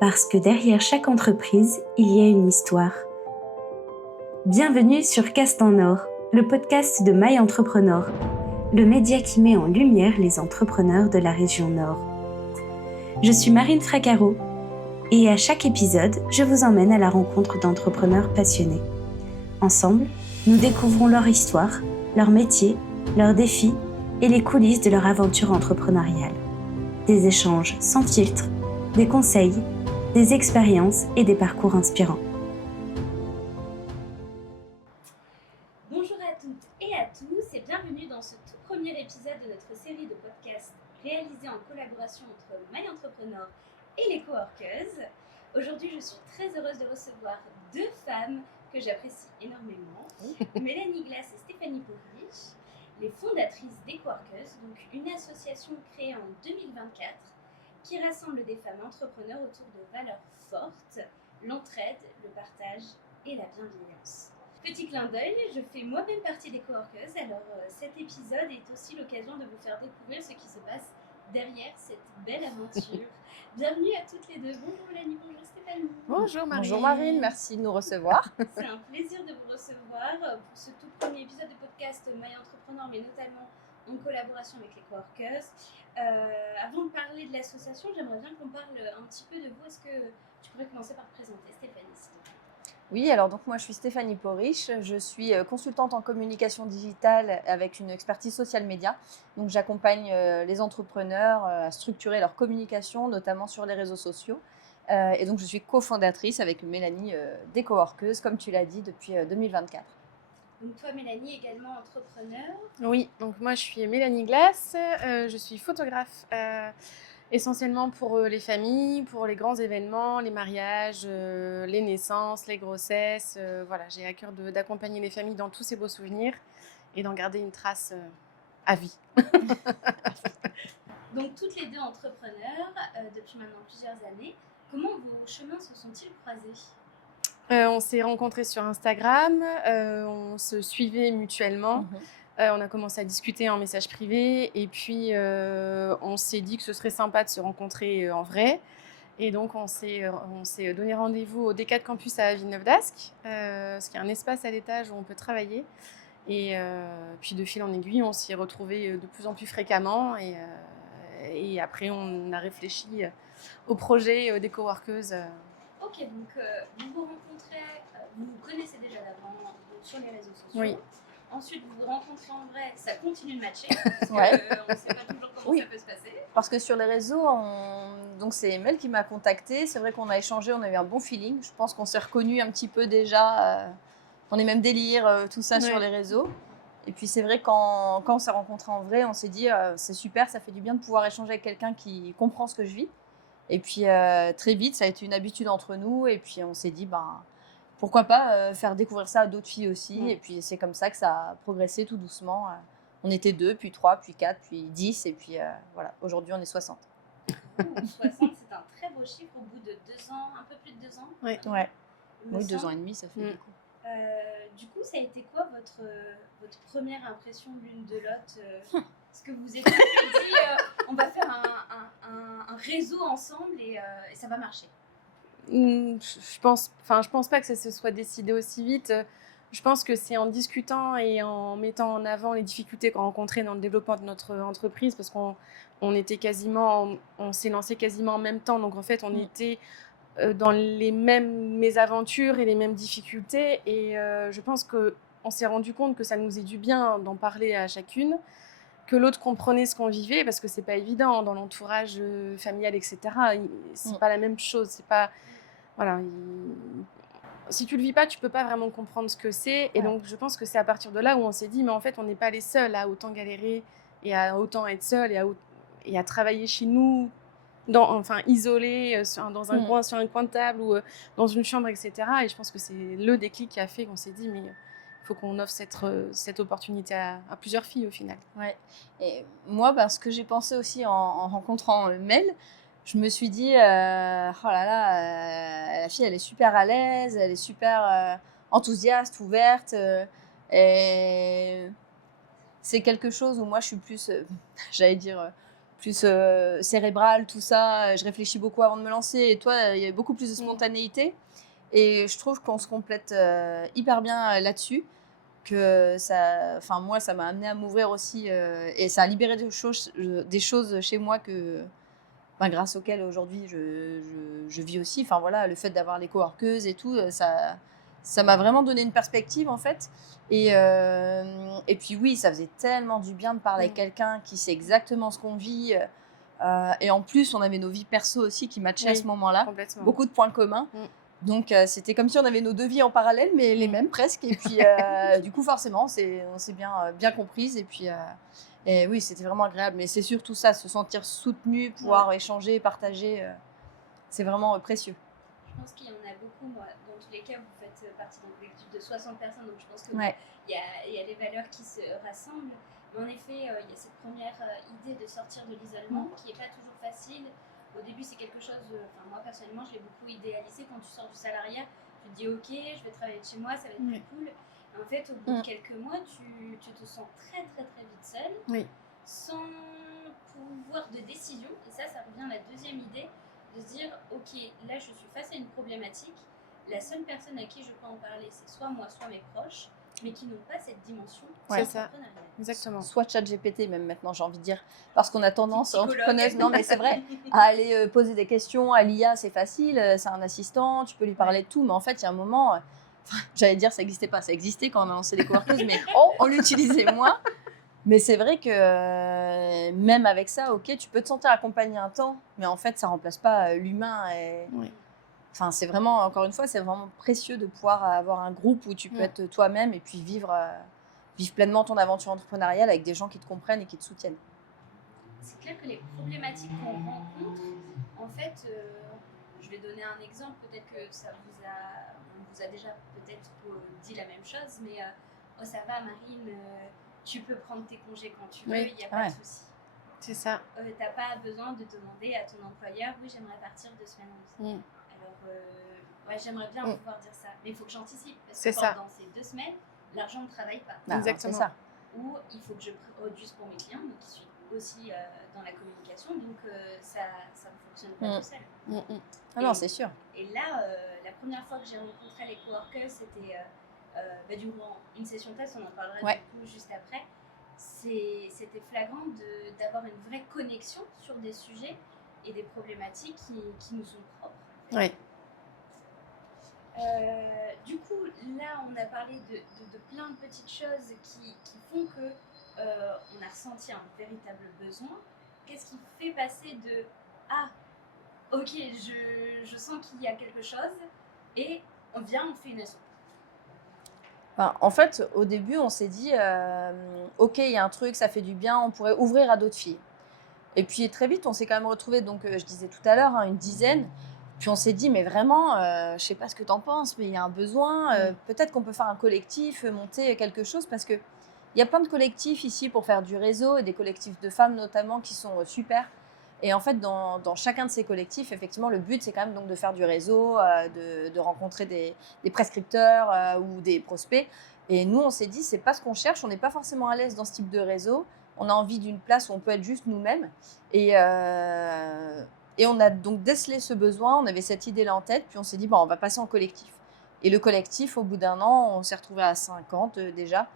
Parce que derrière chaque entreprise, il y a une histoire. Bienvenue sur Cast en Or, le podcast de My Entrepreneur, le média qui met en lumière les entrepreneurs de la région Nord. Je suis Marine Fracaro et à chaque épisode, je vous emmène à la rencontre d'entrepreneurs passionnés. Ensemble, nous découvrons leur histoire, leur métier, leurs défis et les coulisses de leur aventure entrepreneuriale. Des échanges sans filtre, des conseils, des expériences et des parcours inspirants. Bonjour à toutes et à tous et bienvenue dans ce tout premier épisode de notre série de podcasts réalisée en collaboration entre My Entrepreneur et les Coworkers. Aujourd'hui, je suis très heureuse de recevoir deux femmes que j'apprécie énormément, Mélanie Glass et Stéphanie Porich, les fondatrices des Coworkers, donc une association créée en 2024 qui rassemble des femmes entrepreneurs autour de valeurs fortes, l'entraide, le partage et la bienveillance. Petit clin d'œil, je fais moi-même partie des Coworkers, alors cet épisode est aussi l'occasion de vous faire découvrir ce qui se passe derrière cette belle aventure. Bienvenue à toutes les deux. Bonjour Mélanie, bonjour Stéphanie. Bonjour Marine. Bonjour Marine, merci de nous recevoir. C'est un plaisir de vous recevoir pour ce tout premier épisode de podcast My Entrepreneur, mais notamment en collaboration avec les Coworkers. Avant de parler de l'association, j'aimerais bien qu'on parle un petit peu de vous. Est-ce que tu pourrais commencer par te présenter, Stéphanie, s'il te plaît? Oui, alors donc moi je suis Stéphanie Porich, je suis consultante en communication digitale avec une expertise social média. Donc j'accompagne les entrepreneurs à structurer leur communication, notamment sur les réseaux sociaux. Et donc je suis cofondatrice avec Mélanie des Coworkers, comme tu l'as dit, depuis 2024. Donc toi Mélanie, également entrepreneur. Oui, donc moi je suis Mélanie Glass, je suis photographe essentiellement pour les familles, pour les grands événements, les mariages, les naissances, les grossesses. Voilà, j'ai à cœur d'accompagner les familles dans tous ces beaux souvenirs et d'en garder une trace à vie. Donc toutes les deux entrepreneurs depuis maintenant plusieurs années. Comment vos chemins se sont-ils croisés ? On s'est rencontrés sur Instagram, on se suivait mutuellement. On a commencé à discuter en message privé et puis on s'est dit que ce serait sympa de se rencontrer en vrai. Et donc on s'est donné rendez-vous au D4 Campus à Villeneuve-d'Ascq, ce qui est un espace à l'étage où on peut travailler. Et puis de fil en aiguille, on s'y est retrouvés de plus en plus fréquemment. Et après, on a réfléchi au projet des Coworkers. Ok, donc vous vous rencontrez, vous vous connaissez déjà d'avant sur les réseaux sociaux. Oui. Ensuite, vous vous rencontrez en vrai, ça continue de matcher, parce Ouais. qu'on ne sait pas toujours comment ça peut se passer. Parce que sur les réseaux, donc c'est Mel qui m'a contactée. C'est vrai qu'on a échangé, on a eu un bon feeling. Je pense qu'on s'est reconnus un petit peu déjà. On est même délire, tout ça sur les réseaux. Et puis c'est vrai quand on s'est rencontrés en vrai, on s'est dit c'est super, ça fait du bien de pouvoir échanger avec quelqu'un qui comprend ce que je vis. Et puis très vite, ça a été une habitude entre nous. Et puis on s'est dit, pourquoi pas faire découvrir ça à d'autres filles aussi. Et puis c'est comme ça que ça a progressé tout doucement. On était 2, puis 3, puis 4, puis 10. Et puis voilà, aujourd'hui on est 60. 60, c'est un très beau chiffre au bout de 2 ans, un peu plus de 2 ans. Ouais. Oui, 2 ans et demi, ça fait beaucoup. Du coup, ça a été quoi votre première impression l'une de l'autre Est-ce que vous vous êtes dit on va faire un réseau ensemble et ça va marcher? Je pense pas que ça se soit décidé aussi vite. Je pense que c'est en discutant et en mettant en avant les difficultés qu'on rencontrait dans le développement de notre entreprise, parce qu'on s'est lancé quasiment en même temps. Donc en fait, on était dans les mêmes mésaventures et les mêmes difficultés. Et je pense qu'on s'est rendu compte que ça nous faisait du bien d'en parler à chacune, que l'autre comprenait ce qu'on vivait, parce que c'est pas évident dans l'entourage familial, etc. C'est pas la même chose. C'est pas, voilà. Si tu le vis pas, tu peux pas vraiment comprendre ce que c'est. Et donc je pense que c'est à partir de là où on s'est dit, mais en fait, on n'est pas les seuls à autant galérer et à autant être seuls et à travailler chez nous. Isolé dans un coin, sur un coin de table ou dans une chambre, etc. Et je pense que c'est le déclic qui a fait qu'on s'est dit, mais il faut qu'on offre cette opportunité à plusieurs filles au final. Ouais. Et moi, ce que j'ai pensé aussi en rencontrant Mel, je me suis dit, oh là là, la fille, elle est super à l'aise, elle est super enthousiaste, ouverte. Et c'est quelque chose où moi, je suis plus, j'allais dire, plus cérébrale, tout ça. Je réfléchis beaucoup avant de me lancer. Et toi, il y a beaucoup plus de spontanéité. Et je trouve qu'on se complète hyper bien là-dessus. Que ça, enfin moi, ça m'a amené à m'ouvrir aussi. Et ça a libéré des choses chez moi grâce auxquelles aujourd'hui je vis aussi. Enfin voilà, le fait d'avoir les coworkeuses et tout, ça m'a vraiment donné une perspective en fait. Et puis oui, ça faisait tellement du bien de parler avec quelqu'un qui sait exactement ce qu'on vit. Et en plus, on avait nos vies perso aussi qui matchaient à ce moment-là. Complètement. Beaucoup de points communs. Donc, c'était comme si on avait nos 2 vies en parallèle, mais les mêmes presque. Et puis, du coup, forcément, on s'est bien comprises. Et puis, et oui, c'était vraiment agréable. Mais c'est surtout ça, se sentir soutenu, pouvoir échanger, partager. C'est vraiment précieux. Je pense qu'il y en a beaucoup. Moi, dans tous les cas, vous faites partie d'un collectif de 60 personnes. Donc, je pense qu'il y a les valeurs qui se rassemblent. Mais en effet, il y a cette première idée de sortir de l'isolement qui n'est pas toujours facile. Au début, c'est quelque chose, moi personnellement, je l'ai beaucoup idéalisé. Quand tu sors du salariat, tu te dis ok, je vais travailler de chez moi, ça va être plus cool. Et en fait, au bout de quelques mois, tu te sens très très très vite seule, sans pouvoir de décision. Et ça revient à la deuxième idée, de se dire ok, là je suis face à une problématique. La seule personne à qui je peux en parler, c'est soit moi, soit mes proches, mais qui n'ont pas cette dimension entrepreneuriale. Exactement. Soit ChatGPT même maintenant, j'ai envie de dire. Parce qu'on a tendance, entrepreneuse, non mais c'est vrai, à aller poser des questions à l'IA, c'est facile, c'est un assistant, tu peux lui parler de tout. Mais en fait, il y a un moment, j'allais dire ça n'existait pas, ça existait quand on a lancé les coworkeuses, mais on l'utilisait moins. Mais c'est vrai que même avec ça, ok, tu peux te sentir accompagné un temps, mais en fait, ça ne remplace pas l'humain. Enfin, c'est vraiment, encore une fois, c'est vraiment précieux de pouvoir avoir un groupe où tu peux être toi-même et puis vivre pleinement ton aventure entrepreneuriale avec des gens qui te comprennent et qui te soutiennent. C'est clair que les problématiques qu'on rencontre, en fait, je vais donner un exemple, peut-être que on vous a déjà peut-être dit la même chose, mais oh ça va Marine, tu peux prendre tes congés quand tu veux, il n'y a pas de souci. C'est ça. T'as pas besoin de demander à ton employeur, oui j'aimerais partir 2 semaines en semaine. Alors, j'aimerais bien pouvoir dire ça, mais il faut que j'anticipe. Parce que dans ces 2 semaines, l'argent ne travaille pas. Exactement. C'est ça. Ou il faut que je produise pour mes clients, donc qui suis aussi dans la communication, donc ça ne fonctionne pas tout seul. Non, c'est sûr. Et là, la première fois que j'ai rencontré les coworkers, c'était durant une session test, on en parlera du coup juste après. C'était flagrant d'avoir une vraie connexion sur des sujets et des problématiques qui nous sont propres. Oui. Du coup, là, on a parlé de plein de petites choses qui font que on a ressenti un véritable besoin. Qu'est-ce qui fait passer de « Ah, ok, je sens qu'il y a quelque chose » et on fait une asso. En fait, au début, on s'est dit ok, il y a un truc, ça fait du bien, on pourrait ouvrir à d'autres filles. Et puis très vite, on s'est quand même retrouvés, donc je disais tout à l'heure, une dizaine. Puis on s'est dit, mais vraiment, je sais pas ce que tu en penses, mais il y a un besoin. Peut-être qu'on peut faire un collectif, monter quelque chose, parce qu'il y a plein de collectifs ici pour faire du réseau, et des collectifs de femmes notamment qui sont super. Et en fait, dans chacun de ces collectifs, effectivement, le but, c'est quand même donc de faire du réseau, de rencontrer des prescripteurs ou des prospects. Et nous, on s'est dit, c'est pas ce qu'on cherche, on n'est pas forcément à l'aise dans ce type de réseau. On a envie d'une place où on peut être juste nous-mêmes. Et on a donc décelé ce besoin, on avait cette idée-là en tête, puis on s'est dit, on va passer en collectif. Et le collectif, au bout d'un an, on s'est retrouvé à 50 déjà.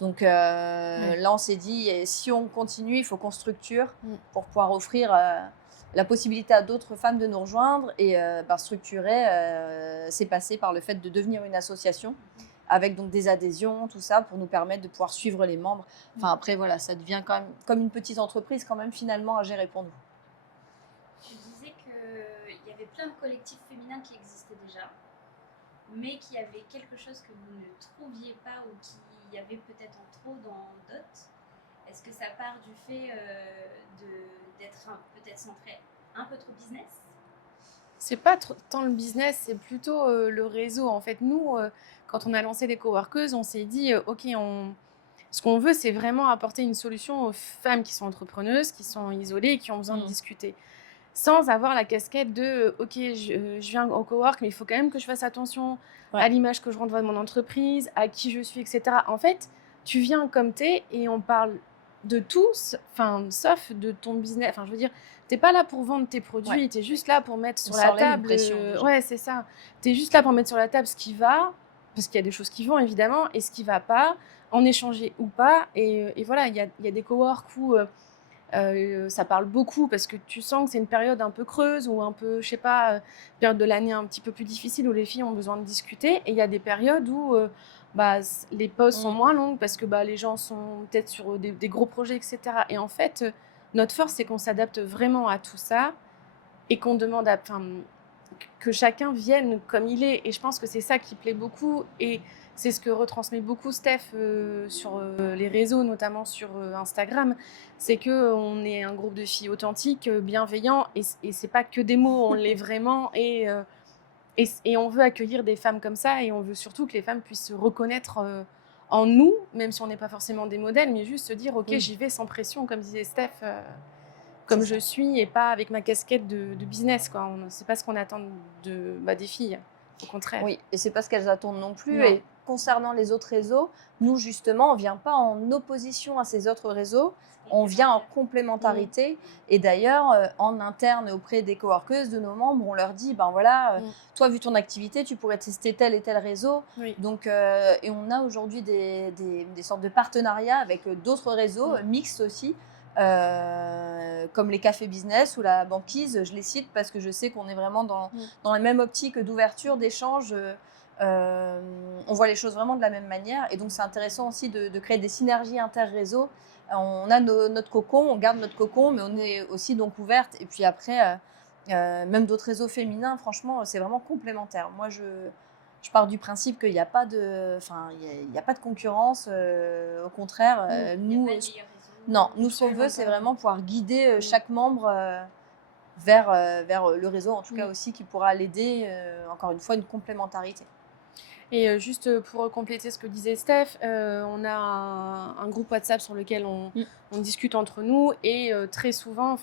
Donc là, on s'est dit, si on continue, il faut qu'on structure pour pouvoir offrir la possibilité à d'autres femmes de nous rejoindre. Et structurer, c'est passé par le fait de devenir une association avec donc des adhésions, tout ça, pour nous permettre de pouvoir suivre les membres. Enfin, après, voilà, ça devient quand même comme une petite entreprise quand même finalement à gérer pour nous. Tu disais qu'il y avait plein de collectifs féminins qui existaient déjà, mais qu'il y avait quelque chose que vous ne trouviez pas ou qu'il y avait peut-être en trop dans d'autres. Est-ce que ça part du fait d'être peut-être centré un peu trop business ? C'est pas tant le business, c'est plutôt le réseau. En fait, nous, quand on a lancé les coworkeuses, on s'est dit, ok, ce qu'on veut, c'est vraiment apporter une solution aux femmes qui sont entrepreneuses, qui sont isolées et qui ont besoin de discuter. Sans avoir la casquette de ok, je viens au cowork, mais il faut quand même que je fasse attention à l'image que je renvoie de mon entreprise, à qui je suis, etc. En fait, tu viens comme t'es et on parle de tout, sauf de ton business. Enfin, je veux dire, t'es pas là pour vendre tes produits, t'es juste là pour mettre sur On la s'enlève une table. pression, déjà. Ouais, c'est ça. T'es juste là pour mettre sur la table ce qui va, parce qu'il y a des choses qui vont évidemment, et ce qui va pas, en échanger ou pas. Et voilà, il y a des coworks où ça parle beaucoup parce que tu sens que c'est une période un peu creuse ou un peu, je sais pas, période de l'année un petit peu plus difficile où les filles ont besoin de discuter. Et il y a des périodes où les pauses sont moins longues parce que les gens sont peut-être sur des gros projets, etc. Et en fait, notre force, c'est qu'on s'adapte vraiment à tout ça et qu'on demande que chacun vienne comme il est. Et je pense que c'est ça qui plaît beaucoup. Et c'est ce que retransmet beaucoup Steph sur les réseaux, notamment sur Instagram. C'est qu'on est un groupe de filles authentiques, bienveillants. Et c'est pas que des mots, on l'est vraiment. Et on veut accueillir des femmes comme ça. Et on veut surtout que les femmes puissent se reconnaître en nous, même si on n'est pas forcément des modèles, mais juste se dire, OK, j'y vais sans pression, comme disait Steph. Comme je suis et pas avec ma casquette de business, quoi. C'est pas ce qu'on attend des filles, au contraire. Oui, et c'est pas ce qu'elles attendent non plus. Non. Et concernant les autres réseaux, nous justement, on vient pas en opposition à ces autres réseaux, on vient en complémentarité. Et d'ailleurs, en interne auprès des coworkeuses de nos membres, on leur dit, ben voilà, toi, vu ton activité, tu pourrais tester tel et tel réseau. Oui. Donc, et on a aujourd'hui des sortes de partenariats avec d'autres réseaux, mixtes aussi, comme les cafés business ou la banquise. Je les cite parce que je sais qu'on est vraiment dans la même optique d'ouverture, d'échange. On voit les choses vraiment de la même manière. Et donc, c'est intéressant aussi de créer des synergies inter-réseaux. On a notre cocon, on garde notre cocon, mais on est aussi donc ouverte. Et puis après, même d'autres réseaux féminins, franchement, c'est vraiment complémentaire. Moi, je pars du principe qu'il n'y a pas de, il y a pas de concurrence. Au contraire, nous, ce qu'on veut, c'est vraiment pouvoir guider chaque membre vers le réseau, en tout cas aussi, qui pourra l'aider. Encore une fois, une complémentarité. Et juste pour compléter ce que disait Steph, on a un groupe WhatsApp sur lequel on discute entre nous et très souvent,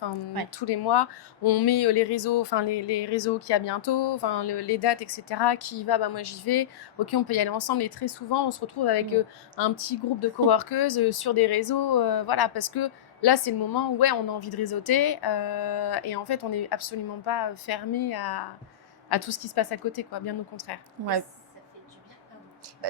tous les mois, on met les réseaux, les réseaux qu'il y a bientôt, les dates, etc. Qui y va, moi j'y vais. Ok, on peut y aller ensemble. Et très souvent, on se retrouve avec un petit groupe de coworkeuses sur des réseaux, parce que là, c'est le moment où on a envie de réseauter et en fait, on n'est absolument pas fermé à tout ce qui se passe à côté, quoi, bien au contraire. Ouais.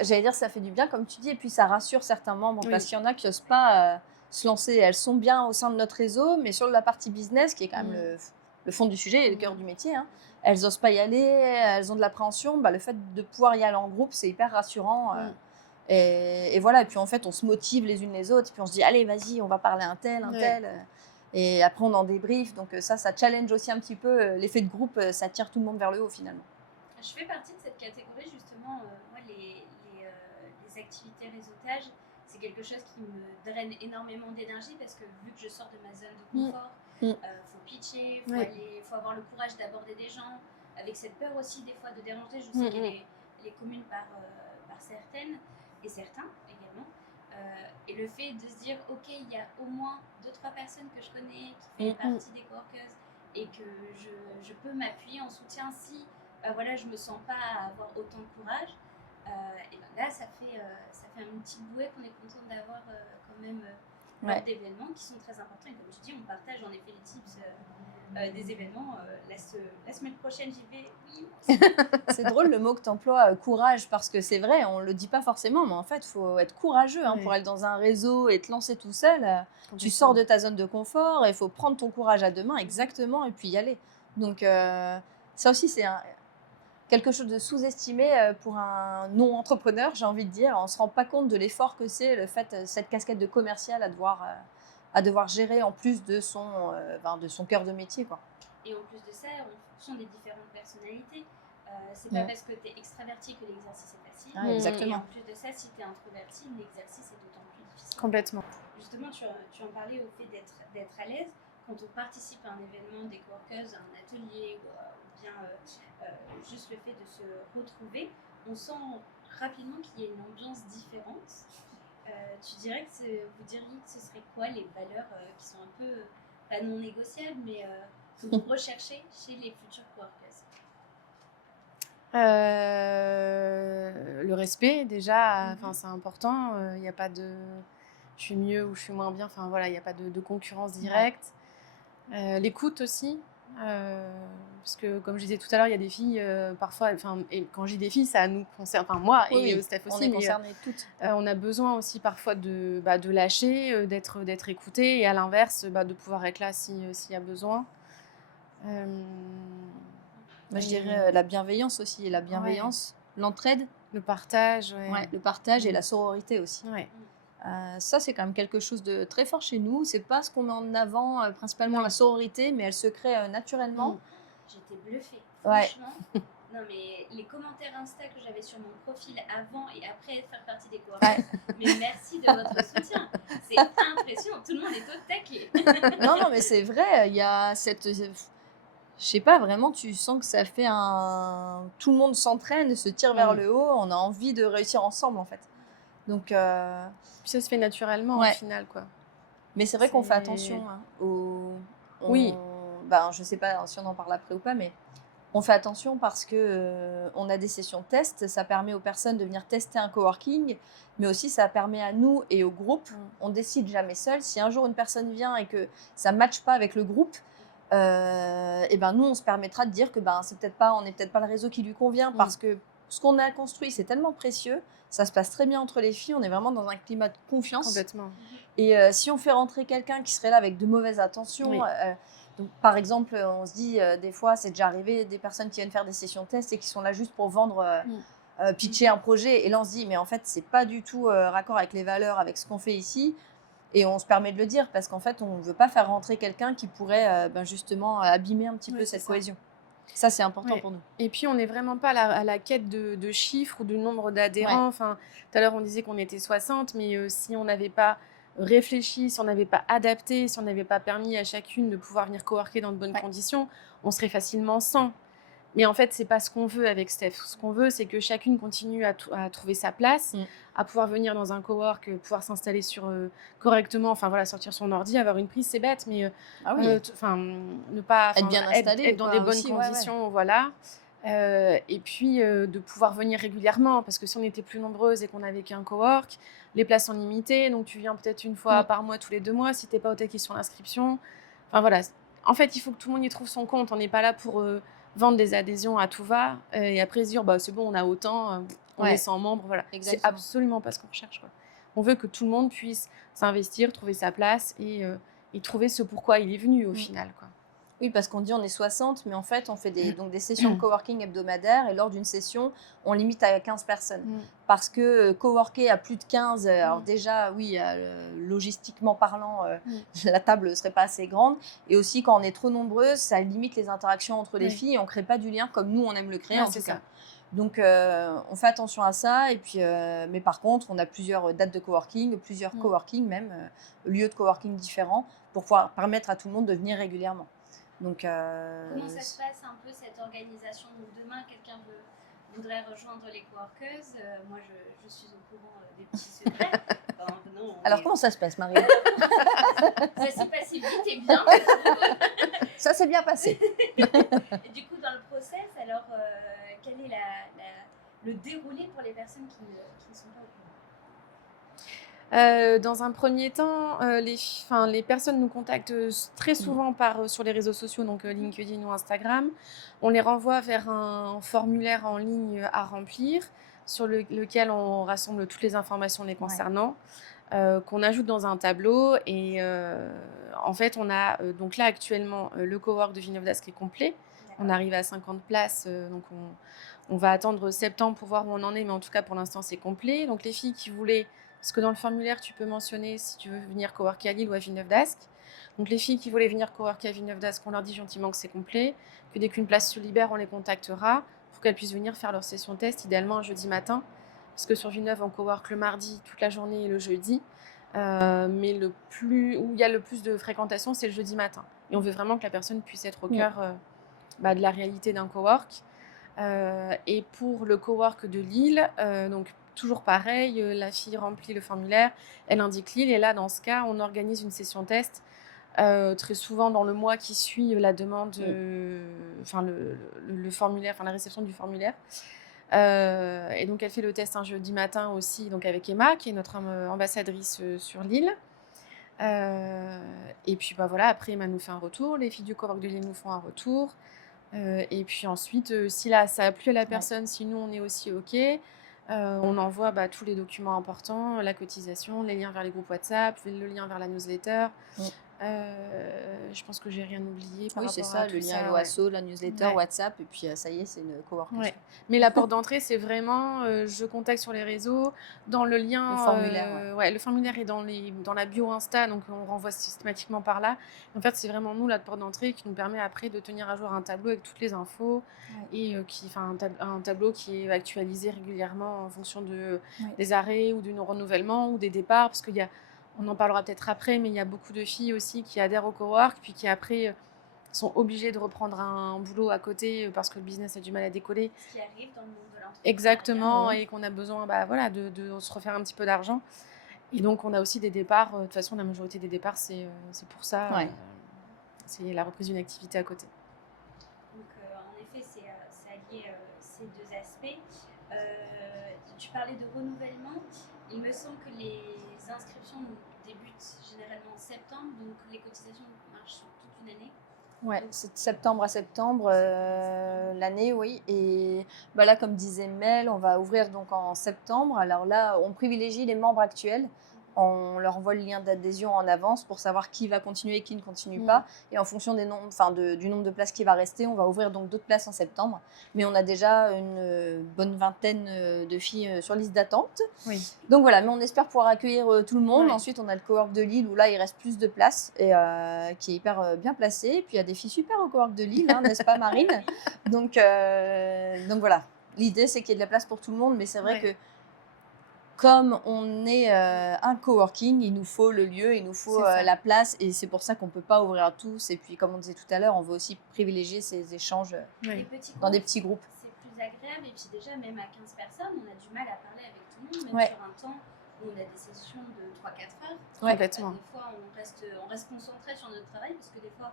J'allais dire, ça fait du bien, comme tu dis, et puis ça rassure certains membres, parce qu'il y en a qui n'osent pas se lancer. Elles sont bien au sein de notre réseau, mais sur la partie business, qui est quand même le fond du sujet et le cœur du métier, elles n'osent pas y aller, elles ont de l'appréhension. Le fait de pouvoir y aller en groupe, c'est hyper rassurant. Et voilà, et puis en fait, on se motive les unes les autres, et puis on se dit, allez, vas-y, on va parler un tel. Et après, on en débrief. Donc ça challenge aussi un petit peu l'effet de groupe, ça tire tout le monde vers le haut, finalement. Je fais partie de cette catégorie, justement. Moi, les activités réseautage, c'est quelque chose qui me draine énormément d'énergie parce que vu que je sors de ma zone de confort, faut pitcher, faut avoir le courage d'aborder des gens, avec cette peur aussi des fois de déranger. Je sais qu'elle est commune par certaines et certains également. Et le fait de se dire, ok, il y a au moins 2-3 personnes que je connais qui font partie des coworkers et que je peux m'appuyer en soutien si je me sens pas avoir autant de courage. Et là, ça fait un petit bouet qu'on est content d'avoir quand même lors d'événements qui sont très importants. Et comme je dis, on partage en effet les tips des événements. La semaine prochaine, j'y vais. Oui. C'est drôle le mot que tu emploies, courage, parce que c'est vrai, on ne le dit pas forcément, mais en fait, il faut être courageux pour aller dans un réseau et te lancer tout seul. Tu sors de ta zone de confort, il faut prendre ton courage à deux mains, exactement, et puis y aller. Donc, ça aussi, c'est quelque chose de sous-estimé pour un non-entrepreneur, j'ai envie de dire. On ne se rend pas compte de l'effort que c'est, le fait, cette casquette de commercial à devoir gérer en plus de son cœur de métier, quoi. Et en plus de ça, en fonction des différentes personnalités, c'est pas parce que tu es extraverti que l'exercice est facile. Exactement. Et en plus de ça, si tu es introverti, l'exercice est d'autant plus difficile. Complètement. Justement, tu en parlais au fait d'être à l'aise. Quand on participe à un événement des coworkers, à un atelier ou bien juste le fait de se retrouver, on sent rapidement qu'il y a une ambiance différente. Vous diriez que ce serait quoi les valeurs qui sont un peu, pas non négociables, mais que vous recherchez chez les futurs coworkers? Le respect, déjà, c'est important. Il n'y a pas de... je suis mieux ou je suis moins bien. Enfin voilà, il n'y a pas de concurrence directe. L'écoute aussi. Parce que comme je disais tout à l'heure, il y a des filles parfois, et quand je dis des filles, ça nous concerne, moi et Steph aussi, on est concernées toutes. on a besoin aussi parfois de lâcher, d'être écouté, et à l'inverse, de pouvoir être là s'il y a besoin. Moi, je dirais la bienveillance aussi, et la bienveillance, l'entraide, le partage, le partage et la sororité aussi. Ouais. Ça, c'est quand même quelque chose de très fort chez nous. C'est pas ce qu'on met en avant, principalement la sororité, mais elle se crée naturellement. J'étais bluffée, Ouais. franchement. Non, mais les commentaires Insta que j'avais sur mon profil avant et après faire partie des coworkers, mais merci de votre soutien. C'est impressionnant, tout le monde est au taquet. Non, mais c'est vrai, il y a cette... Je sais pas, vraiment, tu sens que ça fait un... Tout le monde s'entraîne, se tire vers le haut, on a envie de réussir ensemble, en fait. Donc... Puis ça se fait naturellement, au final, quoi. Mais c'est vrai qu'on fait attention aux... Oui. Je sais pas si on en parle après ou pas, mais on fait attention parce que on a des sessions de test, ça permet aux personnes de venir tester un coworking, mais aussi ça permet à nous et au groupe, on décide jamais seul. Si un jour une personne vient et que ça ne matche pas avec le groupe, et nous on se permettra de dire que on n'est peut-être pas le réseau qui lui convient, parce que ce qu'on a construit c'est tellement précieux, ça se passe très bien entre les filles, on est vraiment dans un climat de confiance. Complètement. Et si on fait rentrer quelqu'un qui serait là avec de mauvaises intentions, donc, par exemple, on se dit des fois, c'est déjà arrivé, des personnes qui viennent faire des sessions test et qui sont là juste pour vendre, pitcher un projet, et là on se dit mais en fait c'est pas du tout raccord avec les valeurs, avec ce qu'on fait ici. Et on se permet de le dire parce qu'en fait, on ne veut pas faire rentrer quelqu'un qui pourrait justement abîmer un petit peu cette cohésion. Ça, c'est important pour nous. Et puis, on n'est vraiment pas à la quête de chiffres ou de nombre d'adhérents. Enfin, tout à l'heure, on disait qu'on était 60, mais si on n'avait pas réfléchi, si on n'avait pas adapté, si on n'avait pas permis à chacune de pouvoir venir coworker dans de bonnes conditions, on serait facilement 100. Mais en fait, c'est pas ce qu'on veut avec Steph. Ce qu'on veut, c'est que chacune continue à trouver sa place, à pouvoir venir dans un cowork, pouvoir s'installer correctement, sortir son ordi, avoir une prise, c'est bête, mais ne pas être bien installé, être dans des bonnes conditions, voilà. Et puis de pouvoir venir régulièrement, parce que si on était plus nombreuses et qu'on n'avait qu'un cowork, les places sont limitées, donc tu viens peut-être une fois par mois, tous les 2 mois, si t'es pas au taquet sur l'inscription. Enfin voilà. En fait, il faut que tout le monde y trouve son compte. On n'est pas là pour vendre des adhésions à tout va et après se dire c'est bon, on a autant, on est 100 membres, voilà. C'est absolument pas ce qu'on recherche, quoi. On veut que tout le monde puisse s'investir, trouver sa place et trouver ce pourquoi il est venu au final, quoi. Oui, parce qu'on dit on est 60, mais en fait on fait des sessions de coworking hebdomadaires, et lors d'une session on limite à 15 personnes, parce que coworker à plus de 15, alors déjà logistiquement parlant, la table ne serait pas assez grande, et aussi quand on est trop nombreuses, ça limite les interactions entre les filles et on ne crée pas du lien comme nous on aime le créer, en tout cas. Donc on fait attention à ça, et puis mais par contre on a plusieurs dates de coworking, plusieurs coworking même, lieux de coworking différents, pour pouvoir permettre à tout le monde de venir régulièrement. Donc, comment ça se passe un peu cette organisation? Donc demain quelqu'un voudrait rejoindre les coworkeuses, moi je suis au courant des petits secrets. Alors comment ça se passe, Marie? Ça s'est passé vite et bien. Ça s'est bien passé. Et du coup dans le process, alors quel est le déroulé pour les personnes qui ne sont pas au courant? Dans un premier temps, les personnes nous contactent très souvent sur les réseaux sociaux, donc LinkedIn ou Instagram. On les renvoie vers un formulaire en ligne à remplir, sur lequel on rassemble toutes les informations les concernant, qu'on ajoute dans un tableau. Et en fait, on a donc là actuellement le cowork de Villeneuve d'Ascq est complet. On arrive à 50 places, donc on va attendre septembre pour voir où on en est, mais en tout cas pour l'instant c'est complet. Donc les filles qui voulaient, parce que dans le formulaire tu peux mentionner si tu veux venir coworker à Lille ou à Villeneuve d'Ascq. Donc les filles qui voulaient venir coworker à Villeneuve d'Ascq, on leur dit gentiment que c'est complet, que dès qu'une place se libère, on les contactera pour qu'elles puissent venir faire leur session test, idéalement un jeudi matin, parce que sur Villeneuve on cowork le mardi toute la journée et le jeudi. Mais où il y a le plus de fréquentation, c'est le jeudi matin. Et on veut vraiment que la personne puisse être au cœur de la réalité d'un cowork. Et pour le cowork de Lille, donc toujours pareil, la fille remplit le formulaire, elle indique Lille, et là dans ce cas, on organise une session test très souvent dans le mois qui suit la demande, le formulaire, la réception du formulaire. Et donc, elle fait le test un jeudi matin aussi, donc avec Emma, qui est notre ambassadrice sur l'île. Et puis, voilà, après, Emma nous fait un retour. Les filles du cowork de l'île nous font un retour. Et puis ensuite, si là, ça a plu à la personne, si nous, on est aussi OK, on envoie tous les documents importants, la cotisation, les liens vers les groupes WhatsApp, le lien vers la newsletter. Je pense que j'ai rien oublié par Oui, c'est rapport ça, à le tout lien ça, LOASO, la newsletter, Ouais. WhatsApp, et puis ça y est, c'est une coworker. Ouais. Mais la porte d'entrée, c'est vraiment je contacte sur les réseaux. Dans le lien, Le formulaire, le formulaire est dans la bio Insta, donc on renvoie systématiquement par là. En fait, c'est vraiment nous, la porte d'entrée, qui nous permet après de tenir à jour un tableau avec toutes les infos et un tableau qui est actualisé régulièrement en fonction des arrêts ou du renouvellement ou des départs, parce on en parlera peut-être après, mais il y a beaucoup de filles aussi qui adhèrent au cowork, puis qui après sont obligées de reprendre un boulot à côté parce que le business a du mal à décoller. Ce qui arrive dans le monde de l'entrepreneuriat. Exactement, et qu'on a besoin de se refaire un petit peu d'argent. Et donc, on a aussi des départs. De toute façon, la majorité des départs, c'est pour ça. C'est la reprise d'une activité à côté. Donc, en effet, c'est allié ces deux aspects. Tu parlais de renouvellement. Il me semble que les inscriptions débutent généralement en septembre, donc les cotisations marchent sur toute une année. Ouais, c'est de septembre à septembre l'année, oui. Et là, comme disait Mel, on va ouvrir donc en septembre. Alors là, on privilégie les membres actuels. On leur envoie le lien d'adhésion en avance pour savoir qui va continuer et qui ne continue pas. Et en fonction du nombre de places qui va rester, on va ouvrir donc d'autres places en septembre. Mais on a déjà une bonne vingtaine de filles sur liste d'attente. Oui. Donc voilà, mais on espère pouvoir accueillir tout le monde. Ouais. Ensuite, on a le cowork de Lille où là, il reste plus de places et qui est hyper bien placé. Et puis, il y a des filles super au cowork de Lille, n'est-ce pas, Marine? Donc voilà, l'idée, c'est qu'il y ait de la place pour tout le monde. Mais c'est vrai que comme on est un coworking, il nous faut le lieu, il nous faut la place. Et c'est pour ça qu'on ne peut pas ouvrir à tous. Et puis, comme on disait tout à l'heure, on veut aussi privilégier ces échanges dans des petits groupes. C'est plus agréable. Et puis déjà, même à 15 personnes, on a du mal à parler avec tout le monde, même sur un temps où on a des sessions de 3-4 heures. Complètement. Des fois, on reste concentré sur notre travail, parce que des fois,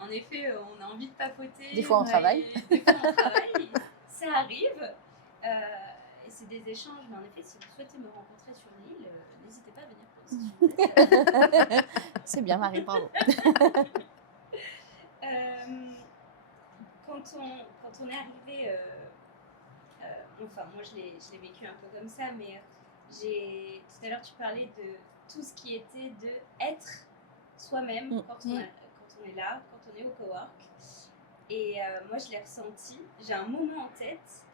en effet, on a envie de papoter. Des fois, on travaille. Des fois, on travaille. Ça arrive. Et c'est des échanges. Mais en effet, si vous souhaitez me rencontrer sur l'île, n'hésitez pas à venir pour une C'est bien, Marie, bravo. Quand on est arrivé, moi je l'ai vécu un peu comme ça, mais tout à l'heure tu parlais de tout ce qui était de être soi-même quand on est là, quand on est au cowork. Et moi je l'ai ressenti, j'ai un moment en tête,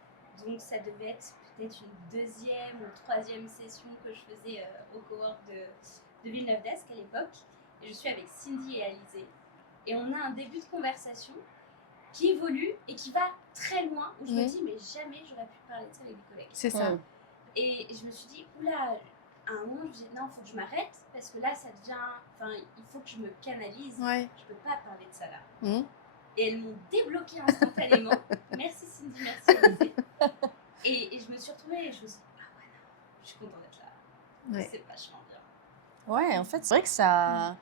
donc ça devait être peut-être une deuxième ou troisième session que je faisais au cowork de Villeneuve d'Ascq à l'époque. Et je suis avec Cindy et Alizé. Et on a un début de conversation qui évolue et qui va très loin, où je me dis, mais jamais j'aurais pu parler de ça avec des collègues. C'est ça. Et je me suis dit, oula, à un moment, je me dis, non, il faut que je m'arrête, parce que là, ça devient, il faut que je me canalise. Je peux pas parler de ça là. Et elles m'ont débloqué instantanément. Merci Cindy, merci Alizé. Et je me suis retrouvée et je me suis dit, ah ouais, non, je suis contente d'être là. C'est vachement bien. Ouais, en fait, c'est vrai que ça...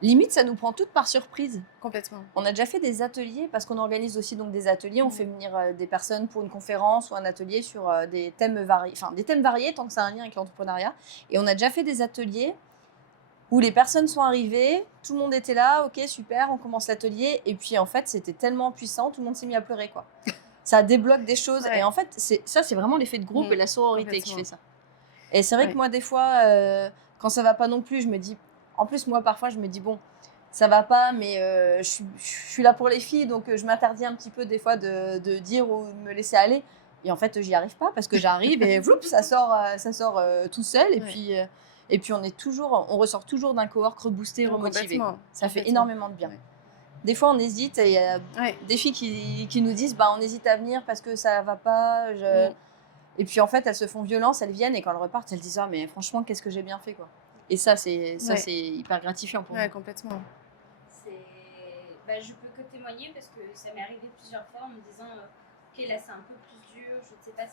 Limite, ça nous prend toutes par surprise. Complètement. On a déjà fait des ateliers, parce qu'on organise aussi donc des ateliers. On fait venir des personnes pour une conférence ou un atelier sur des thèmes variés. Enfin, des thèmes variés, tant que ça a un lien avec l'entrepreneuriat. Et on a déjà fait des ateliers où les personnes sont arrivées, tout le monde était là, ok, super, on commence l'atelier. Et puis, en fait, c'était tellement puissant, tout le monde s'est mis à pleurer, quoi. Ça débloque des choses. Et en fait, c'est vraiment l'effet de groupe et la sororité qui fait ça. Et c'est vrai que moi, des fois, quand ça va pas non plus, je me dis... En plus, moi, parfois, je me dis, bon, ça va pas, mais je suis là pour les filles, donc je m'interdis un petit peu des fois de dire ou de me laisser aller. Et en fait, j'y arrive pas parce que j'arrive et vloup, ça sort tout seul. Et puis, on ressort toujours d'un cowork reboosté, remotivé. Ça fait énormément de bien. Des fois, on hésite et il y a des filles qui nous disent, on hésite à venir parce que ça va pas. Et puis, en fait, elles se font violence, elles viennent et quand elles repartent, elles disent, mais franchement, qu'est-ce que j'ai bien fait, quoi. Et ça, c'est hyper gratifiant pour moi. Complètement. Je peux que témoigner parce que ça m'est arrivé plusieurs fois en me disant ok, là c'est un peu plus dur, je ne sais pas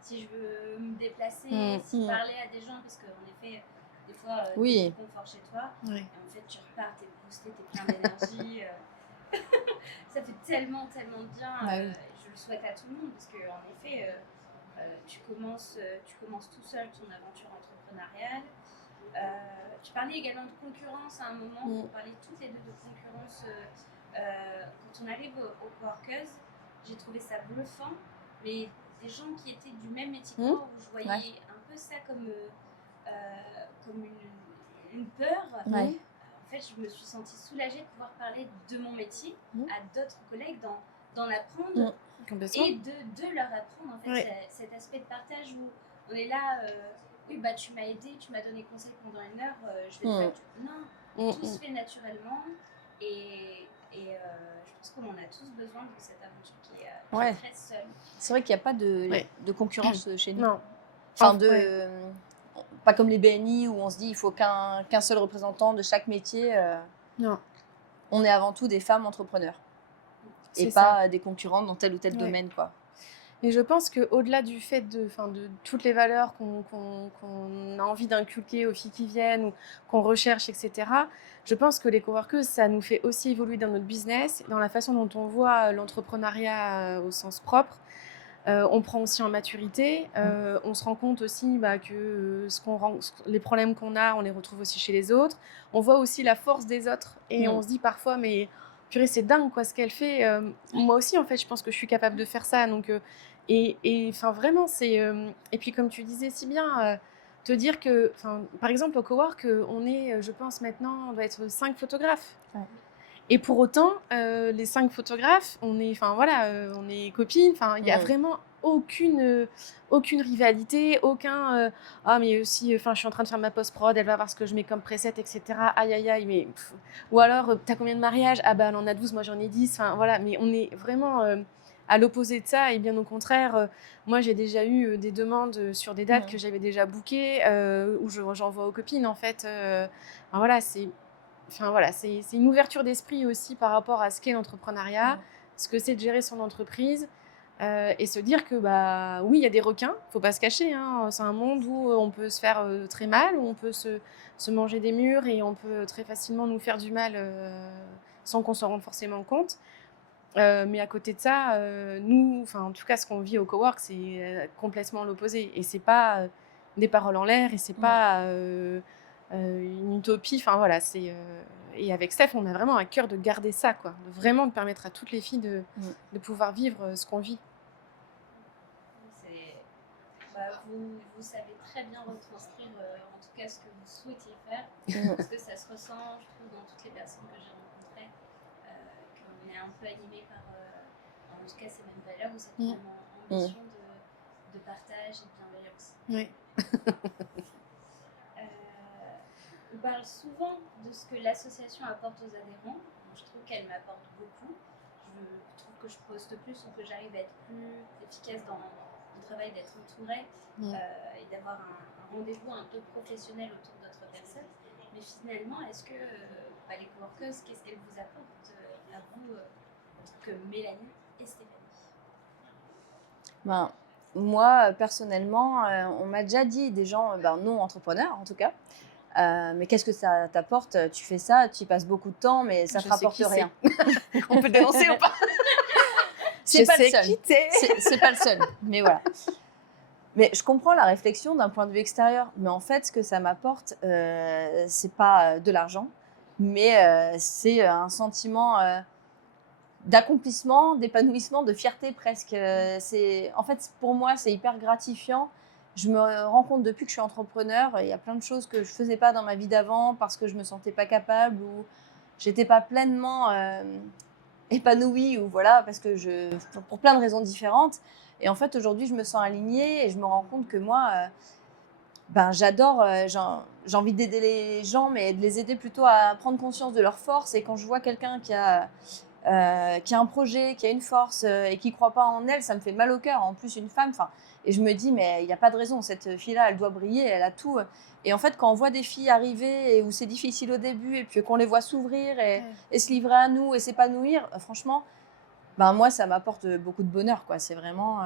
si je veux me déplacer, si parler à des gens, parce qu'en effet, des fois, tu as du confort chez toi, et en fait tu repars, tu es boosté, tu es plein d'énergie. Ça fait tellement, tellement bien. Je le souhaite à tout le monde parce qu'en effet, tu commences tout seul ton aventure entrepreneuriale. Tu parlais également de concurrence à un moment, on parlait toutes les deux de concurrence. Quand on arrive aux coworkers, j'ai trouvé ça bluffant, mais des gens qui étaient du même métier que moi, où je voyais un peu ça comme une peur. Ouais. En fait, je me suis sentie soulagée de pouvoir parler de mon métier à d'autres collègues, d'en apprendre et de leur apprendre en fait, cet aspect de partage où on est là, oui, bah, tu m'as aidé, tu m'as donné conseil pendant une heure, je vais te faire non, tout se fait naturellement et je pense qu'on a tous besoin de cette aventure qui est très seule. C'est vrai qu'il n'y a pas de concurrence chez nous. Non. Enfin, pas comme les BNI où on se dit il faut qu'un seul représentant de chaque métier. Non. On est avant tout des femmes entrepreneurs et C'est pas des concurrentes dans tel ou tel Ouais. domaine, quoi. Et je pense qu'au-delà du fait de toutes les valeurs qu'on a envie d'inculquer aux filles qui viennent ou qu'on recherche, etc., je pense que les coworkers, ça nous fait aussi évoluer dans notre business, dans la façon dont on voit l'entrepreneuriat au sens propre. On prend aussi en maturité, on se rend compte aussi que les problèmes qu'on a, on les retrouve aussi chez les autres. On voit aussi la force des autres et on se dit parfois, mais purée, c'est dingue quoi ce qu'elle fait. Moi aussi, en fait, je pense que je suis capable de faire ça. Donc, enfin, vraiment, c'est. Et puis, comme tu disais si bien, te dire que, par exemple, au cowork, on est, je pense maintenant, on doit être 5 photographes. Ouais. Et pour autant, les 5 photographes, on est copines. Enfin, il y a vraiment aucune rivalité, aucun ah mais aussi, je suis en train de faire ma post-prod, elle va voir ce que je mets comme preset, etc. Aïe aïe aïe, mais ou alors t'as combien de mariages? Ah bah elle en a 12, moi j'en ai 10. Enfin voilà, mais on est vraiment à l'opposé de ça et bien au contraire. Moi j'ai déjà eu des demandes sur des dates que j'avais déjà bookées où j'envoie aux copines en fait. Voilà, c'est une ouverture d'esprit aussi par rapport à ce qu'est l'entrepreneuriat, ce que c'est de gérer son entreprise et se dire que oui, il y a des requins, faut pas se cacher, hein, c'est un monde où on peut se faire très mal, où on peut se manger des murs et on peut très facilement nous faire du mal sans qu'on s'en rende forcément compte. Mais à côté de ça, nous, en tout cas, ce qu'on vit au cowork, c'est complètement l'opposé. Et c'est pas des paroles en l'air et c'est pas une utopie. Enfin voilà, et avec Steph, on a vraiment à cœur de garder ça, quoi, de permettre à toutes les filles de pouvoir vivre ce qu'on vit. Vous savez très bien retranscrire en tout cas ce que vous souhaitiez faire, parce que ça se ressent, je trouve, dans toutes les personnes que j'ai rencontrées, qu'on est un peu animé par, en tout cas, ces mêmes valeurs ou cette même ambition de partage et de bienveillance. Oui. On parle souvent de ce que l'association apporte aux adhérents. Je trouve qu'elle m'apporte beaucoup. Je trouve que je poste plus ou que j'arrive à être plus efficace dans mon travail, d'être entourée et d'avoir un rendez-vous un peu professionnel autour d'autres personnes. Mais finalement, est-ce que les coworkers, qu'est-ce qu'elles vous apportent à vous, en tant que Mélanie et Stéphanie? Moi, personnellement, on m'a déjà dit, des gens non entrepreneurs en tout cas, mais qu'est-ce que ça t'apporte? Tu fais ça, tu y passes beaucoup de temps, mais ça ne te rapporte rien. On peut dénoncer ou pas? C'est pas le seul. C'est pas le seul, mais voilà. Mais je comprends la réflexion d'un point de vue extérieur. Mais en fait, ce que ça m'apporte, c'est pas de l'argent, mais c'est un sentiment d'accomplissement, d'épanouissement, de fierté presque. En fait, pour moi, c'est hyper gratifiant. Je me rends compte depuis que je suis entrepreneur, il y a plein de choses que je faisais pas dans ma vie d'avant parce que je me sentais pas capable ou j'étais pas pleinement épanouie ou voilà, parce que pour plein de raisons différentes. Et en fait, aujourd'hui, je me sens alignée et je me rends compte que moi, j'adore, j'ai envie d'aider les gens, mais de les aider plutôt à prendre conscience de leurs forces. Et quand je vois quelqu'un qui a un projet, qui a une force et qui ne croit pas en elle, ça me fait mal au cœur. En plus, une femme, et je me dis, mais il n'y a pas de raison, cette fille-là, elle doit briller, elle a tout. Et en fait, quand on voit des filles arriver et où c'est difficile au début, et puis qu'on les voit s'ouvrir et se livrer à nous et s'épanouir, franchement, moi, ça m'apporte beaucoup de bonheur, quoi. C'est vraiment,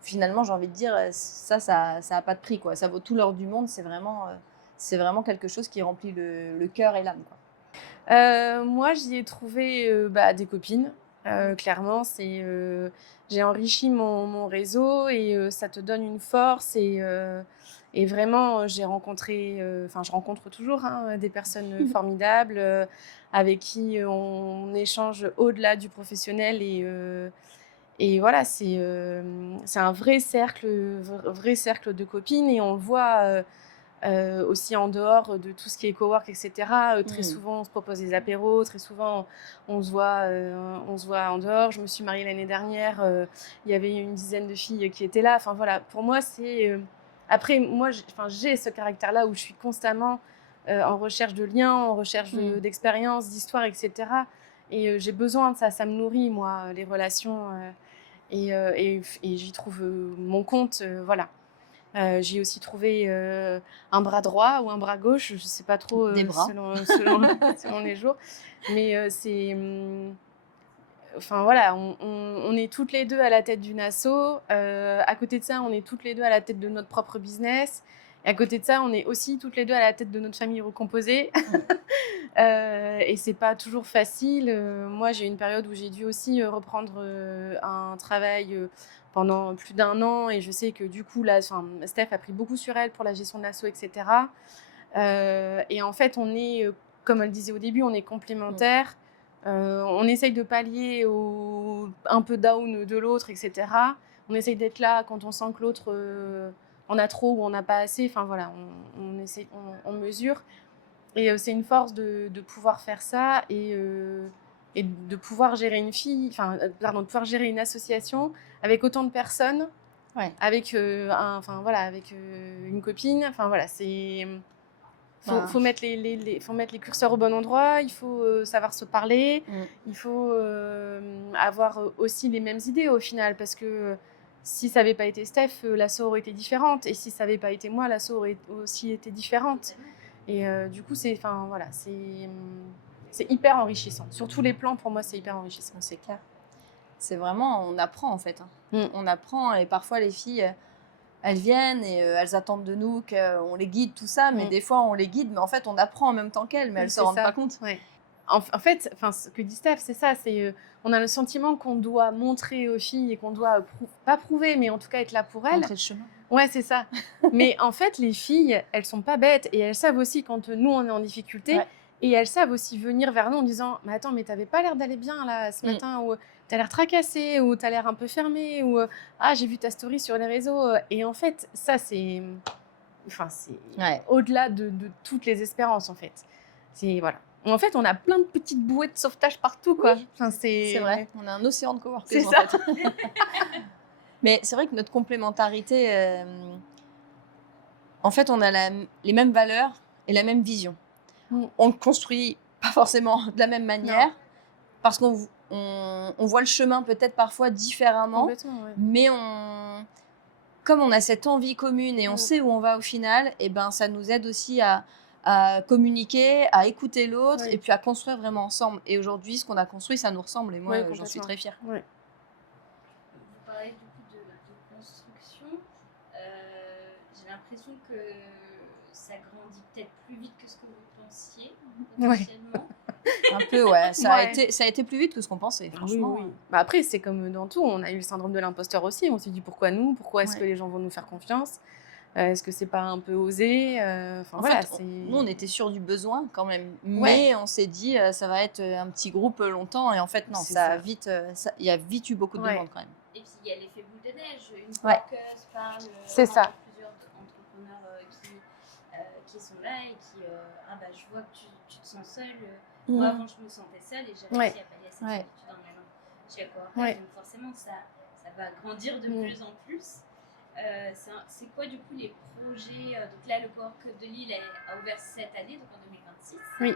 finalement, j'ai envie de dire, ça n'a pas de prix, quoi. Ça vaut tout l'or du monde, c'est vraiment quelque chose qui remplit le cœur et l'âme, quoi. Moi, j'y ai trouvé des copines. Clairement, j'ai enrichi mon réseau et ça te donne une force et vraiment, j'ai rencontré, enfin, je rencontre toujours hein, des personnes formidables avec qui on échange au-delà du professionnel et voilà, c'est un vrai cercle de copines et on le voit aussi en dehors de tout ce qui est cowork, etc. Très souvent, on se propose des apéros, très souvent, on se voit en dehors. Je me suis mariée l'année dernière, il y avait une dizaine de filles qui étaient là. Enfin voilà, pour moi, après, moi, j'ai ce caractère-là où je suis constamment en recherche de liens, en recherche d'expériences, d'histoires, etc. Et j'ai besoin de ça, ça me nourrit, moi, les relations. Et j'y trouve mon compte, voilà. J'ai aussi trouvé un bras droit ou un bras gauche, je ne sais pas trop Des bras. selon les jours. Mais enfin voilà, on est toutes les deux à la tête d'une asso. À côté de ça, on est toutes les deux à la tête de notre propre business. Et à côté de ça, on est aussi toutes les deux à la tête de notre famille recomposée. Et c'est pas toujours facile. Moi, j'ai eu une période où j'ai dû aussi reprendre un travail pendant plus d'1 an. Et je sais que du coup, là, Steph a pris beaucoup sur elle pour la gestion de l'asso, etc. Et en fait, comme elle disait au début, on est complémentaires. On essaye de pallier au un peu down de l'autre, etc. On essaye d'être là quand on sent que l'autre en a trop ou en a pas assez. Enfin voilà, on mesure. Et c'est une force de pouvoir faire ça et de pouvoir gérer de pouvoir gérer une association avec autant de personnes, avec avec une copine. Enfin voilà, faut mettre faut mettre les curseurs au bon endroit. Il faut savoir se parler. Il faut avoir aussi les mêmes idées au final parce que si ça n'avait pas été Steph, l'asso aurait été différente. Et si ça n'avait pas été moi, l'asso aurait aussi été différente. Et du coup, c'est hyper enrichissant. Sur tous les plans, pour moi, c'est hyper enrichissant. C'est clair. C'est vraiment, on apprend en fait. On apprend et parfois les filles, elles viennent et elles attendent de nous qu'on les guide, tout ça. Mais des fois, on les guide, mais en fait, on apprend en même temps qu'elles, mais elles ne se rendent pas compte. Ouais. En fait, ce que dit Steph, c'est ça. On a le sentiment qu'on doit montrer aux filles et qu'on doit pas prouver, mais en tout cas être là pour elles. Montrer le chemin. Ouais, c'est ça. Mais en fait, les filles, elles sont pas bêtes et elles savent aussi quand nous, on est en difficulté. Ouais. Et elles savent aussi venir vers nous en disant « Mais attends, mais t'avais pas l'air d'aller bien là ce matin » ou « T'as l'air tracassée » ou « T'as l'air un peu fermée » ou « Ah, j'ai vu ta story sur les réseaux » Et en fait, ça, c'est au-delà de toutes les espérances, en fait. Voilà. En fait, on a plein de petites bouées de sauvetage partout, quoi. Oui. C'est vrai. On a un océan de coworkers, c'est ça. En fait. Mais c'est vrai que notre complémentarité, en fait, on a les mêmes valeurs et la même vision. On ne construit pas forcément de la même manière parce qu'on voit le chemin peut-être parfois différemment, mais comme on a cette envie commune et on sait où on va au final, et ben, ça nous aide aussi à communiquer, à écouter l'autre et puis à construire vraiment ensemble. Et aujourd'hui, ce qu'on a construit, ça nous ressemble et moi, j'en suis très fière. Vous parlez du coup de construction. J'ai l'impression que ça grandit peut-être plus vite que ce que vous pensiez, potentiellement. Un peu, ouais. Ça a été plus vite que ce qu'on pensait, franchement. Oui. Bah après, c'est comme dans tout. On a eu le syndrome de l'imposteur aussi. On s'est dit pourquoi nous ? Pourquoi est-ce que les gens vont nous faire confiance ? Est-ce que c'est pas un peu osé ? En fait, nous, on était sûrs du besoin quand même. Mais on s'est dit, ça va être un petit groupe longtemps. Et en fait, non, il y a vite eu beaucoup de demandes quand même. Et puis, il y a l'effet boule de neige. Une fois que se parle ça. Plusieurs entrepreneurs qui sont là et qui, je vois que tu te sens seule. Moi, avant, je me sentais seule et j'ai réussi à pallier à cette solitude en allant chez Coworkers. Donc, forcément, ça va grandir de plus en plus. C'est quoi, du coup, les projets donc là, le Cowork de Lille a ouvert cette année, donc en 2026. Oui.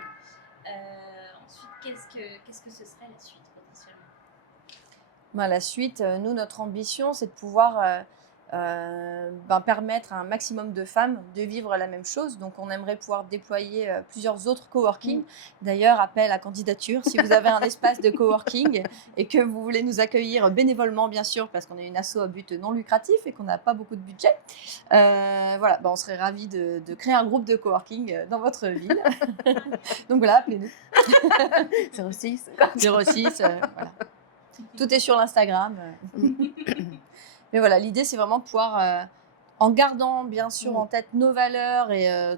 Ensuite, qu'est-ce que ce serait la suite, potentiellement ? La suite, nous, notre ambition, c'est de pouvoir permettre à un maximum de femmes de vivre la même chose. Donc, on aimerait pouvoir déployer plusieurs autres coworking. D'ailleurs, appel à candidature. Si vous avez un espace de coworking et que vous voulez nous accueillir bénévolement, bien sûr, parce qu'on est une asso à but non lucratif et qu'on n'a pas beaucoup de budget, on serait ravis de créer un groupe de coworking dans votre ville. Donc voilà, appelez-nous. 06. Voilà. Tout est sur l'Instagram. Mais voilà, l'idée, c'est vraiment de pouvoir, en gardant bien sûr en tête nos valeurs et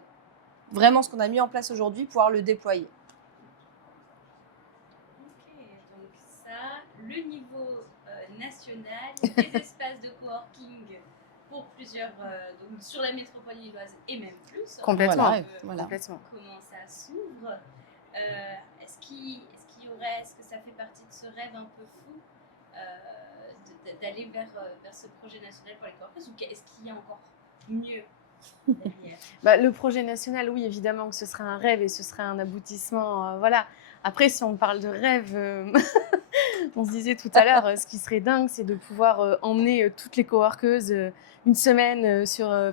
vraiment ce qu'on a mis en place aujourd'hui, pouvoir le déployer. Ok, donc ça, le niveau national, des espaces de coworking pour plusieurs, donc sur la métropole lilloise et même plus. Complètement. Voilà. Complètement. Comment ça s'ouvre. Est-ce qu'il y aurait, est-ce que ça fait partie de ce rêve un peu fou d'aller vers ce projet national pour les coworkers, ou est-ce qu'il y a encore mieux derrière? Bah, le projet national, oui, évidemment que ce serait un rêve et ce serait un aboutissement. Voilà. Après, si on parle de rêve, on se disait tout à l'heure, ce qui serait dingue, c'est de pouvoir emmener toutes les coworkeuses une semaine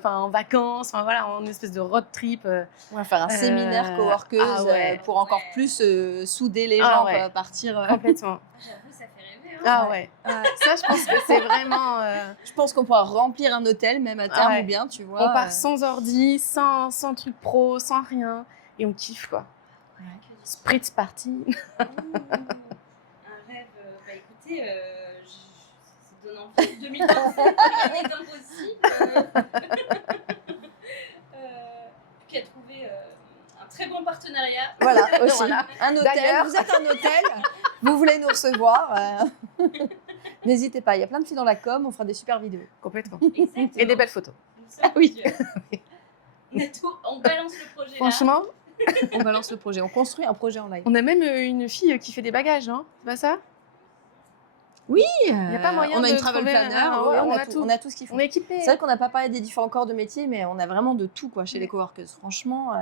en vacances, voilà, en espèce de road trip. On va faire un séminaire coworkeuse pour encore plus souder les gens, quoi, partir. Complètement. J'avoue, ça fait rêver. Ah ouais. Ça, je pense que c'est vraiment. Je pense qu'on pourra remplir un hôtel, même à terme, ou bien, tu vois. On part sans ordi, sans truc pro, sans rien, et on kiffe, quoi. Ouais. Spritz party. Un rêve, bah écoutez, ça donne envie. 2025, rien n'est impossible. Qui a trouvé un très bon partenariat. Voilà, aussi. Voilà. Un hôtel, D'ailleurs. vous êtes un hôtel, vous voulez nous recevoir, n'hésitez pas, il y a plein de filles dans la com, on fera des super vidéos. Complètement. Exactement. Et des belles photos. Nous sommes Oui. plusieurs. On balance le projet Franchement, On balance le projet, on construit un projet en live. on a même une fille qui fait des bagages, non? C'est pas ça? Oui, Il n'y a pas moyen on a de une travel trouver planner, ouais, on a tout ce qu'il faut. On est équipé. C'est vrai qu'on n'a pas parlé des différents corps de métier, mais on a vraiment de tout, quoi, chez les coworkers. Franchement,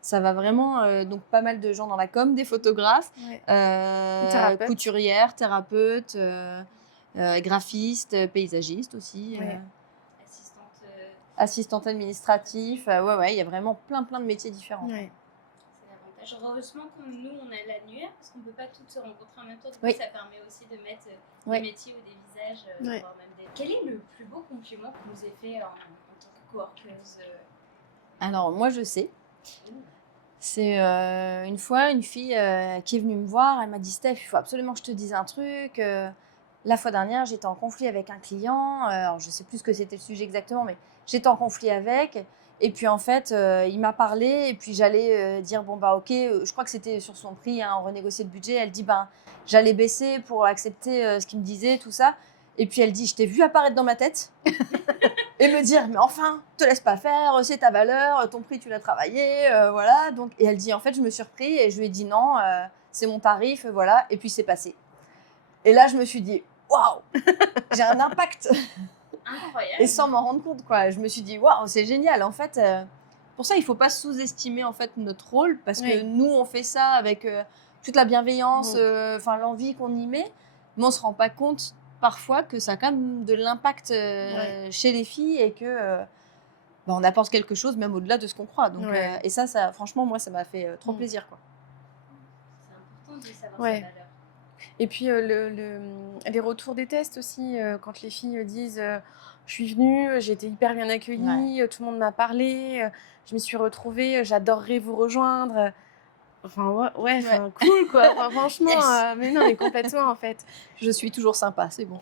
ça va vraiment. Donc, pas mal de gens dans la com, des photographes, Ouais. thérapeutes, couturières, thérapeutes, graphistes, paysagistes aussi, Ouais. assistante administratif. Ouais, il y a vraiment plein de métiers différents. Ouais. C'est l'avantage. Heureusement que nous, on a l'annuaire, parce qu'on ne peut pas toutes se rencontrer en même temps. Donc Oui. ça permet aussi de mettre Oui. des métiers ou des visages, Ouais. voire même des... Quel est le plus beau compliment que vous avez fait en tant que coworkeuse Alors, moi, je sais. C'est une fois une fille qui est venue me voir, elle m'a dit: Steph, il faut absolument que je te dise un truc. La fois dernière, j'étais en conflit avec un client. Alors, je ne sais plus ce que c'était le sujet exactement, mais j'étais en conflit avec. Et puis, en fait, il m'a parlé. Et puis, j'allais dire: bon, bah, ok, je crois que c'était sur son prix, hein, on renégociait le budget. Elle dit: ben, j'allais baisser pour accepter ce qu'il me disait, tout ça. Et puis, elle dit: je t'ai vu apparaître dans ma tête. Et me dire: mais enfin, te laisse pas faire, c'est ta valeur, ton prix tu l'as travaillé, voilà. Donc, et elle dit: en fait, je me suis repris et je lui ai dit non, c'est mon tarif, voilà. Et puis c'est passé. Et là, je me suis dit: waouh, j'ai un impact. Incroyable. Et sans m'en rendre compte, quoi. Je me suis dit: waouh, c'est génial. En fait, pour ça, il faut pas sous-estimer en fait notre rôle, parce que nous, on fait ça avec toute la bienveillance, l'envie qu'on y met, mais on se rend pas compte parfois que ça a quand même de l'impact chez les filles et que on apporte quelque chose même au-delà de ce qu'on croit. Donc, et ça, franchement, moi, ça m'a fait trop plaisir, quoi. C'est important de savoir Ouais. sa valeur. Et puis les retours des tests aussi, quand les filles disent je suis venue, j'ai été hyper bien accueillie, tout le monde m'a parlé, je m'y suis retrouvée, j'adorerais vous rejoindre. Enfin, cool quoi. Enfin, franchement, Yes. mais non, mais complètement en fait. Je suis toujours sympa, c'est bon.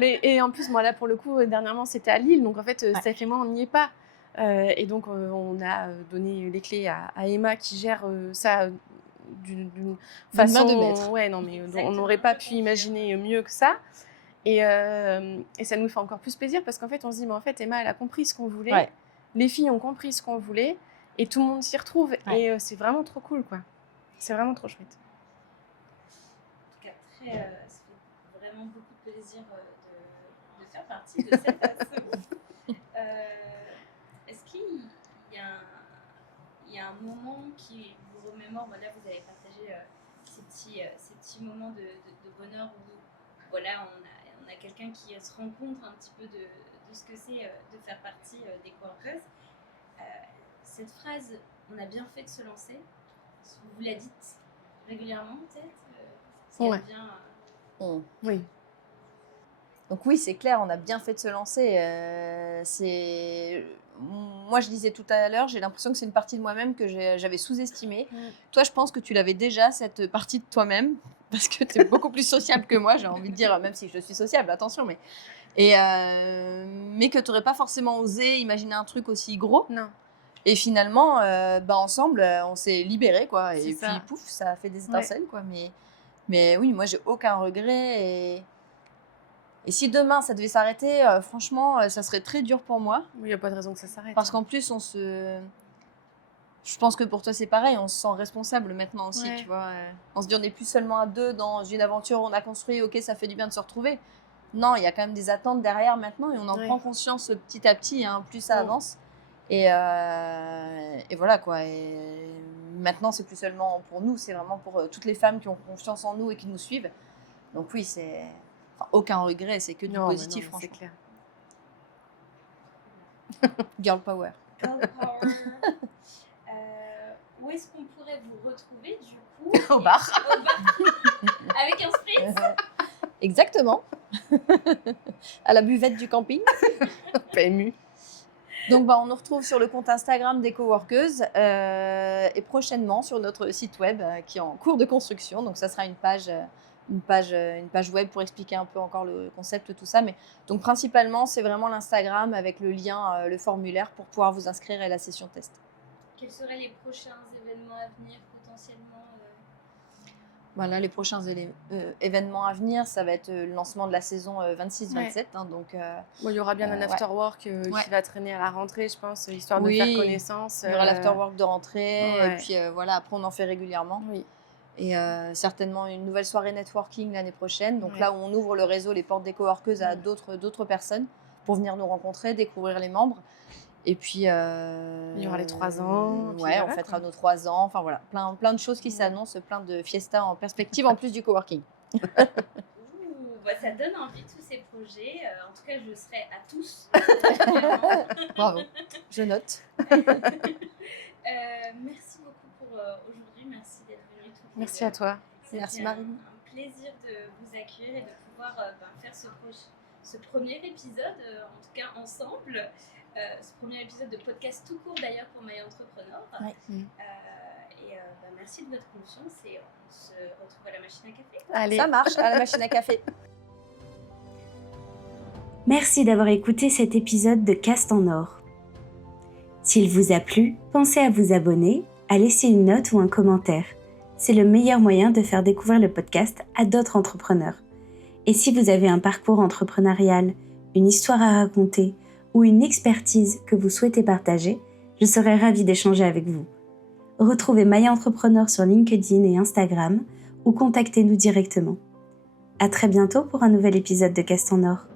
Et en plus, moi là, pour le coup, dernièrement, c'était à Lille, donc en fait, Steph et moi, on n'y est pas. Et donc, on a donné les clés à Emma qui gère ça d'une façon main de maître. Ouais, non, mais Exactement, on n'aurait pas je pu confirme. imaginer mieux que ça. Et ça nous fait encore plus plaisir parce qu'en fait, on se dit, mais en fait, Emma, elle a compris ce qu'on voulait. Ouais. Les filles ont compris ce qu'on voulait. Et tout le monde s'y retrouve. Ouais. Et c'est vraiment trop cool, quoi. C'est vraiment trop chouette. En tout cas, ça fait vraiment beaucoup de plaisir de faire partie de cette asso. Est-ce qu'il y a un moment qui vous remémore, voilà, vous avez partagé ces petits moments de bonheur où voilà, on a quelqu'un qui se rend compte un petit peu de ce que c'est de faire partie des coworkers. Cette phrase, on a bien fait de se lancer, vous la dites régulièrement peut-être, Ouais. bien. Oui. Donc oui, c'est clair, on a bien fait de se lancer. Moi, je disais tout à l'heure, j'ai l'impression que c'est une partie de moi-même que j'avais sous-estimée. Toi, je pense que tu l'avais déjà, cette partie de toi-même, parce que tu es beaucoup plus sociable que moi, j'ai envie de dire, même si je suis sociable, attention. Mais que tu n'aurais pas forcément osé imaginer un truc aussi gros. Non. Et finalement, ensemble, on s'est libérés, quoi. Et C'est puis, ça. pouf, ça a fait des étincelles, quoi. Mais oui, moi, j'ai aucun regret. Et si demain, ça devait s'arrêter, franchement, ça serait très dur pour moi. Il n'y a pas de raison que ça s'arrête. Parce qu'en plus, je pense que pour toi, c'est pareil. On se sent responsable maintenant aussi, tu vois. On se dit, on n'est plus seulement à deux dans une aventure, on a construit, ok, ça fait du bien de se retrouver. Non, il y a quand même des attentes derrière maintenant et on en prend conscience petit à petit, hein, plus ça avance. Et voilà, quoi. Et maintenant, c'est plus seulement pour nous, c'est vraiment pour toutes les femmes qui ont confiance en nous et qui nous suivent. Donc oui, c'est... Enfin, aucun regret, c'est que du positif, franchement. C'est clair. Girl power. Girl power. Où est-ce qu'on pourrait vous retrouver du coup? Au bar. Au bar. Avec un spritz. Exactement. À la buvette du camping. PMU. Donc, on nous retrouve sur le compte Instagram des Coworkeuses et prochainement sur notre site web qui est en cours de construction. Donc, ça sera une page web pour expliquer un peu encore le concept, tout ça. Mais donc, principalement, c'est vraiment l'Instagram avec le lien, le formulaire pour pouvoir vous inscrire à la session test. Quels seraient les prochains événements à venir potentiellement Voilà, les prochains événements à venir, ça va être le lancement de la saison 26-27. Hein, donc, il y aura bien un afterwork qui va traîner à la rentrée, je pense, histoire de faire connaissance. Il y aura l'afterwork de rentrée. Et puis voilà, après, on en fait régulièrement. Oui. Et certainement une nouvelle soirée networking l'année prochaine. Donc là où on ouvre le réseau, les portes des coworkeuses à d'autres personnes pour venir nous rencontrer, découvrir les membres. Et puis... il y aura les 3 ans. On fêtera nos 3 ans. Enfin voilà, plein de choses qui s'annoncent, plein de fiestas en perspective en plus du coworking. Ça donne envie, tous ces projets. En tout cas, je serai à tous. Bravo, je note. Merci beaucoup pour aujourd'hui. Merci d'être venue. Merci à toi. Merci Marine. Un plaisir de vous accueillir et de pouvoir faire ce premier épisode, en tout cas ensemble. Ce premier épisode de podcast tout court d'ailleurs pour My Entrepreneur. Merci de votre confiance et on se retrouve à la machine à café. Allez, ça marche, à la machine à café. Merci d'avoir écouté cet épisode de Cast en Or. S'il vous a plu, pensez à vous abonner, à laisser une note ou un commentaire. C'est le meilleur moyen de faire découvrir le podcast à d'autres entrepreneurs. Et si vous avez un parcours entrepreneurial, une histoire à raconter ou une expertise que vous souhaitez partager, je serai ravie d'échanger avec vous. Retrouvez My Entrepreneur sur LinkedIn et Instagram ou contactez-nous directement. À très bientôt pour un nouvel épisode de Cast en Or.